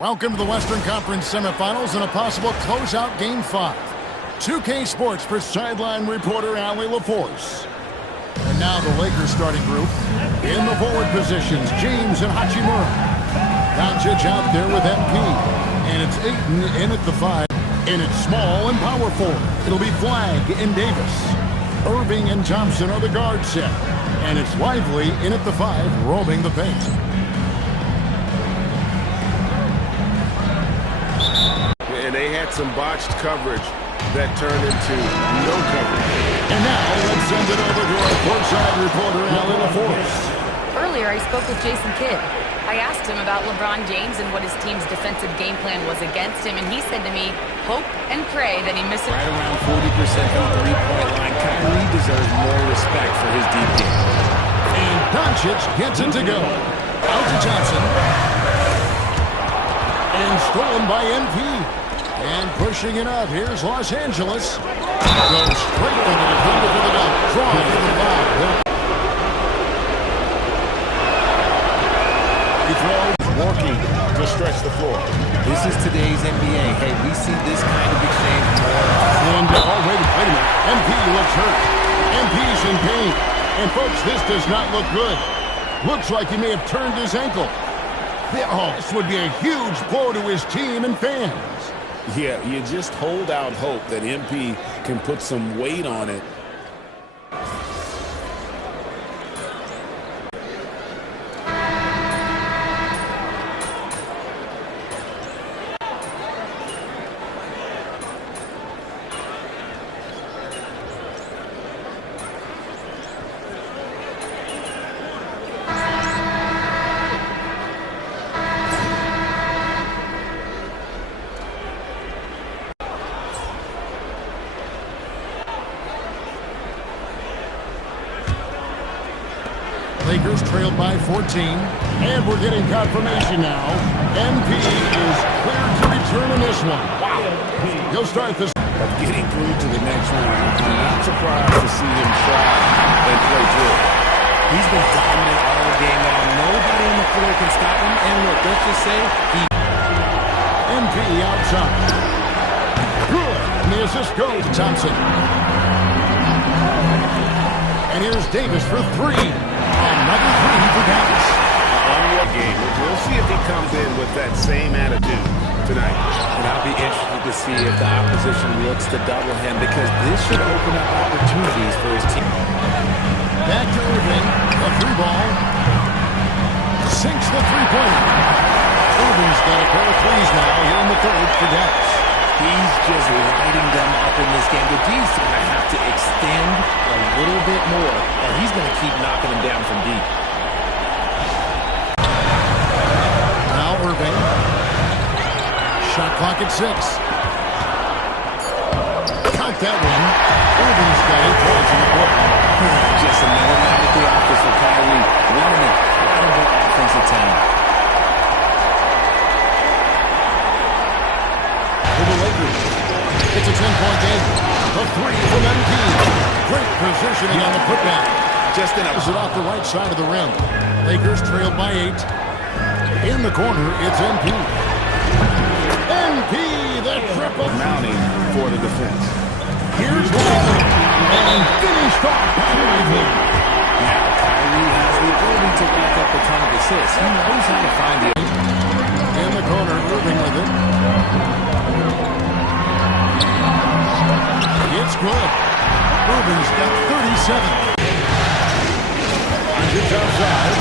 Welcome to the Western Conference semifinals and a possible closeout Game 5. 2K Sports for sideline reporter Allie LaForce. And now the Lakers starting group. In the forward positions, James and Hachimura. Doncic out there with MP. And it's Ayton in at the 5. And it's small and power forward. It'll be Flagg and Davis. Irving and Thompson are the guard set. And it's Lively in at the 5, roaming the paint. And they had some botched coverage that turned into no coverage. And now let's send it over to our courtside reporter, Allie LaForce. Earlier, I spoke with Jason Kidd. I asked him about LeBron James and what his team's defensive game plan was against him, and he said to me, hope and pray that he misses. Right around 40% from the three-point line. Kyrie deserves more respect for his deep game. And Doncic gets it to go. Out to Johnson. And stolen by MP. And pushing it up, here's Los Angeles. Goes straight to the defender for the dunk. Drawing for the foul. He throws, walking to stretch the floor. This is today's NBA. Hey, we see this kind of exchange more. And, wait a minute. MP looks hurt. MP's in pain. And, folks, this does not look good. Looks like he may have turned his ankle. This would be a huge blow to his team and fans. Yeah, you just hold out hope that MP can put some weight on it. Lakers trailed by 14, and we're getting confirmation now. MP is cleared to return in this one. Wow. He'll start this. But getting through to the next round, I'm not surprised to see him try and play through. He's been dominant all game long. Nobody on the floor can stop him. And look, let's just say he... MP outside. Good. And the assist goes to Thompson. And here's Davis for 3. Another 3 for Dallas. On game. We'll see if he comes in with that same attitude tonight. And I'll be interested to see if the opposition looks to double him, because this should open up opportunities for his team. Back to Irving. A 3 ball. Sinks the 3-pointer. Irving's got a pair of 3s now here in the 3rd for Dallas. He's just lighting them up in this game. The D's going to have to extend a little bit more, or he's going to keep knocking them down from deep. Now Irving. Shot clock at 6. Count that one. Irving's got 8 points in the quarter. Just another night at the office for Kyrie. What an incredible offensive talent. For the Lakers, it's a 10-point game. The 3 from MP. Great positioning on the putback. Just enough. Is it off the right side of the rim. Lakers trailed by 8. In the corner, it's MP. MP, the triple. Mounting for the defense. Here's Lively. And finished off by Lively. Now, Kyrie has the ability to rack up a ton of assists. He knows how to find the... In the corner, Irving with it. It's good. Irving's got 37. It's outside.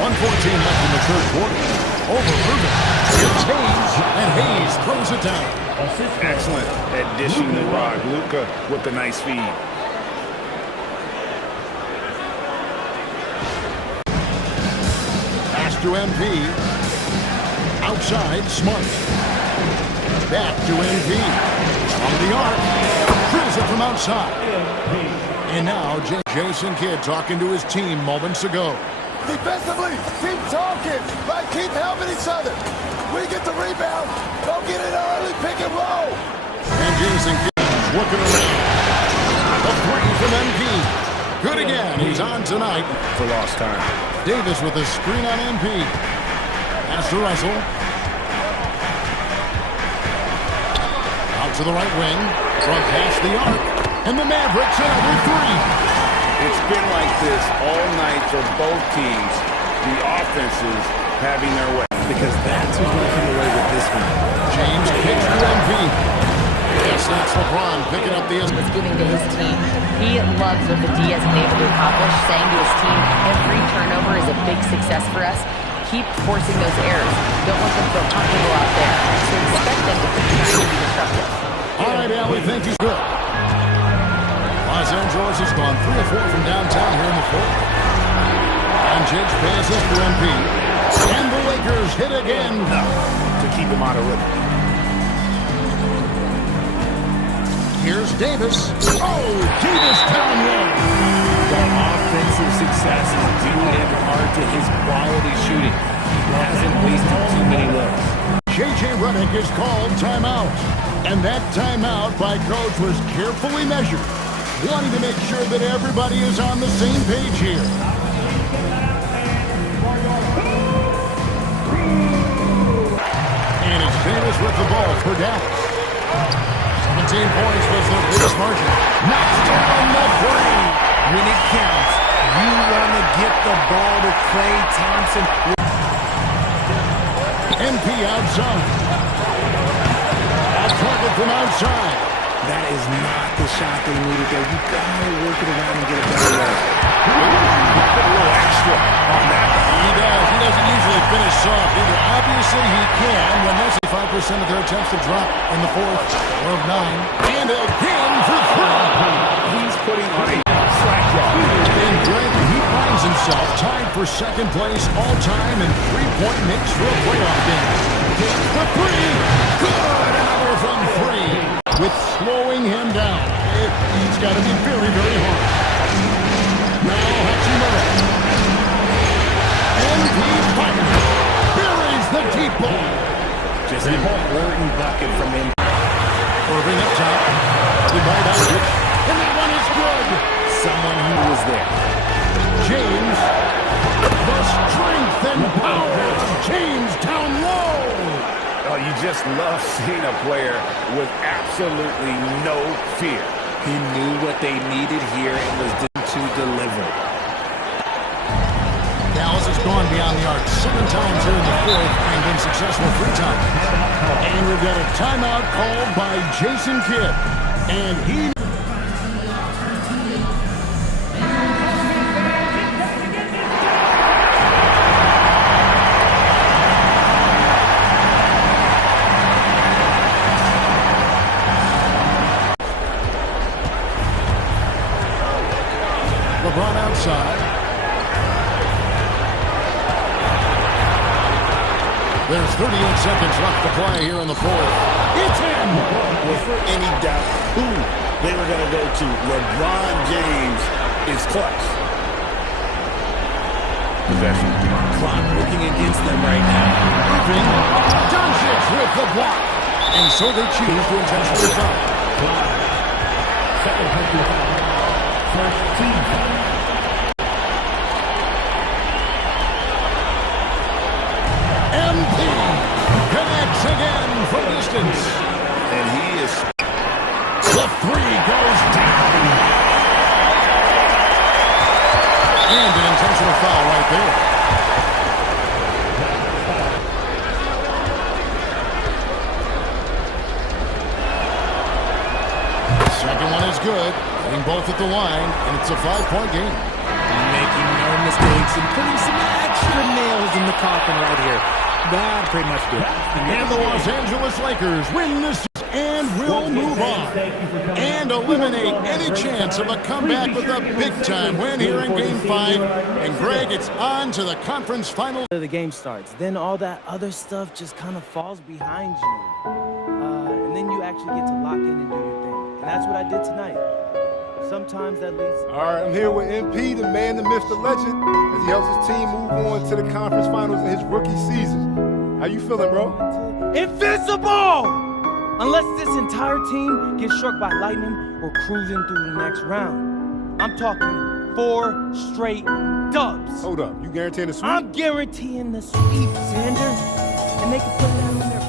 1:14 left in the 3rd quarter. Over Irving. It's Hayes, and Hayes throws it down. Excellent at dishing the rock. Luka with the nice feed. Pass to MP. Outside, Smart. Back to MP. On the arc. Drills it from outside. And now Jason Kidd talking to his team moments ago. Defensively, keep talking. Right? Keep helping each other. We get the rebound. Don't get get an early pick and roll. And Jason Kidd looking around. A three from MP. Good again. He's on tonight. For lost time. Davis with a screen on MP. Pass to Russell. Out to the right wing. From past the arc. And the Mavericks another three. It's been like this all night for both teams. The offenses having their way. Because that's who's going to come away with this one. James kicks to MP. Yes, that's LeBron picking up the... Was giving to his team. He loves what the D has been able to accomplish, saying to his team, every turnover is a big success for us. Keep forcing those errors. Don't let them feel comfortable out there. So expect them to keep trying to be disruptive. All right, Allie, think he's good. Los Angeles has gone 3 of 4 from downtown here in the fourth. And Jiggs passes to MP. And the Lakers hit again. To keep him out of rhythm. Here's Davis. Oh, Davis down low. The offensive success is due in part to his quality shooting. He hasn't wasted too many looks. J.J. Redick is called timeout. And that timeout by coach was carefully measured, wanting to make sure that everybody is on the same page here. And it's Davis with the ball for Dallas. 17 points was their biggest margin. Knocks down the three. When it counts, you want to get the ball to Klay Thompson. MP outside. Off target from outside. That is not the shot they needed there. You got to work it around and get it better way. A little extra on that. He does. He doesn't usually finish soft either. Obviously, he can when that's 5% of their attempts to drop in the fourth of 9. And again for three. He's putting on a slack jaw. And Greg, he finds himself tied for second place all time in three-point makes for a playoff game. Takes the three. Good. Another from three. With slowing him down. He's got to be very, very hard. Now Hachimura. And he fires. Buries the deep ball. Just an important bucket from him. Irving up top. Divide out it. And that one is good. Someone who was there. James. The strength and power. James down low. Oh, you just love seeing a player with absolutely no fear. He knew what they needed here and was due to deliver. Dallas has gone beyond the arc 7 times here in the fourth and been successful 3 times. And we've got a timeout called by Jason Kidd. And he... LeBron outside. There's 38 seconds left to play here in the fourth. It's in! Was there any doubt who they were going to go to? LeBron James is clutch. Possession. Clock working against them right now. Irving. Doncic with the block. And so they choose to intentionally foul. Second personal foul. First team foul. MP connects again from distance. And he is... The three goes down. And an intentional foul right there. Second one is good. Hitting both at the line, and it's a 5-point game. Making no mistakes and putting some extra nails in the coffin right here. That pretty much did it. And the Los Angeles Lakers win this and will move on and eliminate any chance of a comeback with a big-time win here in Game 5. And Greg, it's on to the conference final. The game starts. Then all that other stuff just kind of falls behind you. And then you actually get to lock in and do your thing. And that's what I did tonight. Sometimes that leads... All right, I'm here with MP, the man, the myth, the legend, as he helps his team move on to the conference finals in his rookie season. How you feeling, bro? Invincible! Unless this entire team gets struck by lightning or cruising through the next round. I'm talking 4 straight dubs. Hold up, you guaranteeing the sweep? I'm guaranteeing the sweep, Xander. And they can put that on their